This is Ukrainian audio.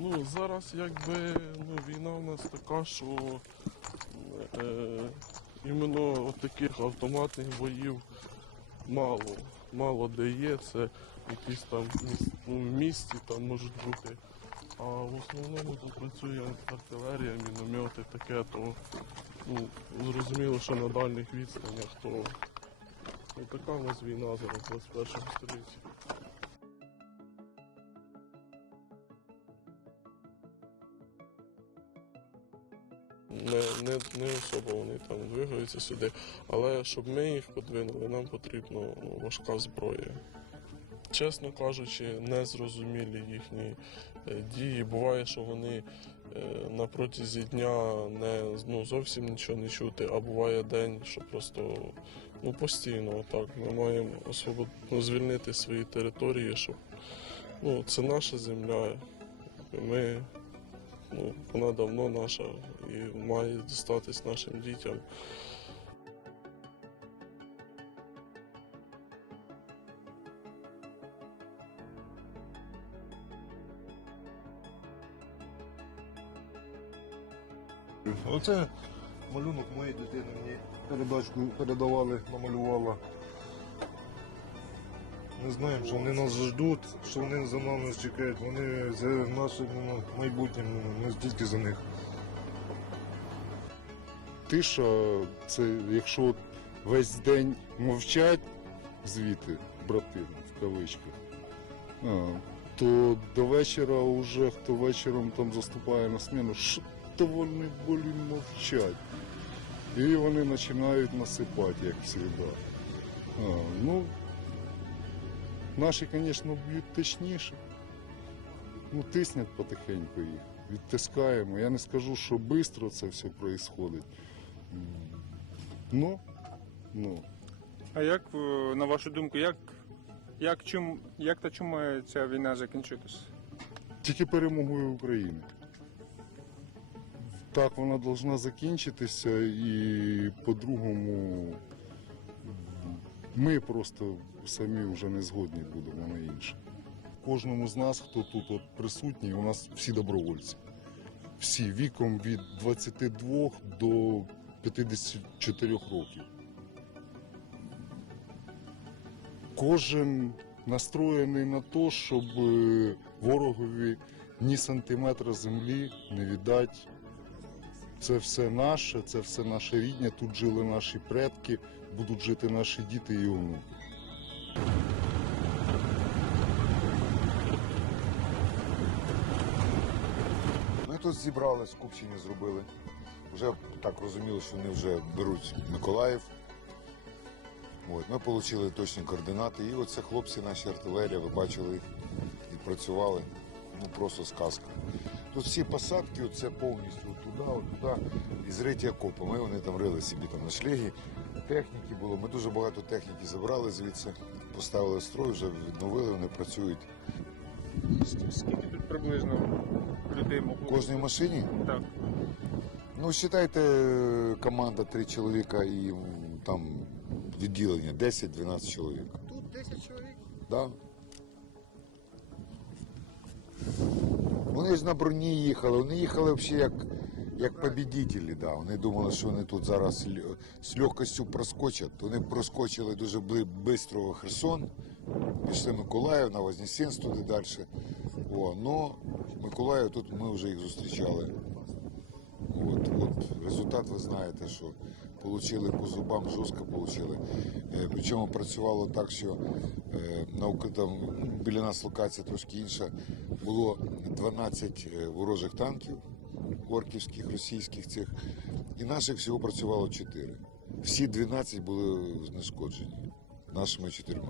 Ну, зараз якби війна в нас така, що іменно от таких автоматних боїв мало. Мало де є, це якісь там в місті там можуть бути. А в основному тут працює артилерія, міномети, таке, то зрозуміло, що на дальніх відстанях, то така у нас війна зараз в 21 столітті. Не особо вони там двигаються сюди, але щоб ми їх подвинули, нам потрібна важка зброя. Чесно кажучи, незрозумілі їхні дії. Буває, що вони на протязі дня зовсім нічого не чути, а буває день, що просто постійно отак. Ми маємо звільнити свої території, щоб це наша земля. Вона давно наша і має дістатись нашим дітям. Оце малюнок моєї дитини, мені передачку передавали, намалювала. Ми знаємо, що вони нас ждуть, що вони за нами чекають, вони за нашим майбутнім, ми тільки за них. Тиша – це якщо весь день мовчать звідти, брати, в кавичках, то до вечора вже, хто вечором там заступає на зміну, що вони мовчать. І вони починають насипати, як завжди. Наші, звісно, б'ють точніше. Тиснять потихеньку їх, відтискаємо. Я не скажу, що швидко це все відбувається. А як, на вашу думку, як та чому має ця війна закінчитися? Тільки перемогою України. Так вона повинна закінчитися і по-другому ми просто самі вже не згодні будемо на інше. Кожному з нас, хто тут присутній, у нас всі добровольці. Всі віком від 22 до 54 років. Кожен настроєний на те, щоб ворогові ні сантиметра землі не віддати. Це все наше, це все наше рідне, тут жили наші предки, будуть жити наші діти і онуки. Ми тут зібрали, скупчення зробили. Вже так розуміли, що вони вже беруть Миколаїв. Ми отримали точні координати. І оце хлопці, наші артилерія, ви бачили їх, відпрацювали. Просто сказка. Тут всі посадки, це повністю туди, і зриті окопами. Вони там рили собі на шлегі. Техніки було. Ми дуже багато техніки забрали звідси, поставили в строй, вже відновили, вони працюють. Скільки тут приблизно людей могло? В кожній машині? Так. Вважайте, команда 3 чоловіка і там відділення 10-12 чоловік. Тут 10 чоловік? Так. Вони ж на броні їхали, вони їхали взагалі як побідітелі. Да. Вони думали, що вони тут зараз з легкістю проскочать. Вони проскочили дуже швидко Херсон, пішли Миколаїв, на Вознесенськ туди далі. Но Миколаїв тут ми вже їх зустрічали. Результат ви знаєте, що отримали по зубам, жорстко отримали. Причому працювало так, що там, біля нас локація трошки інша. Було 12 ворожих танків, орківських, російських цих, і наших всього працювало 4. Всі 12 були знешкоджені нашими 4.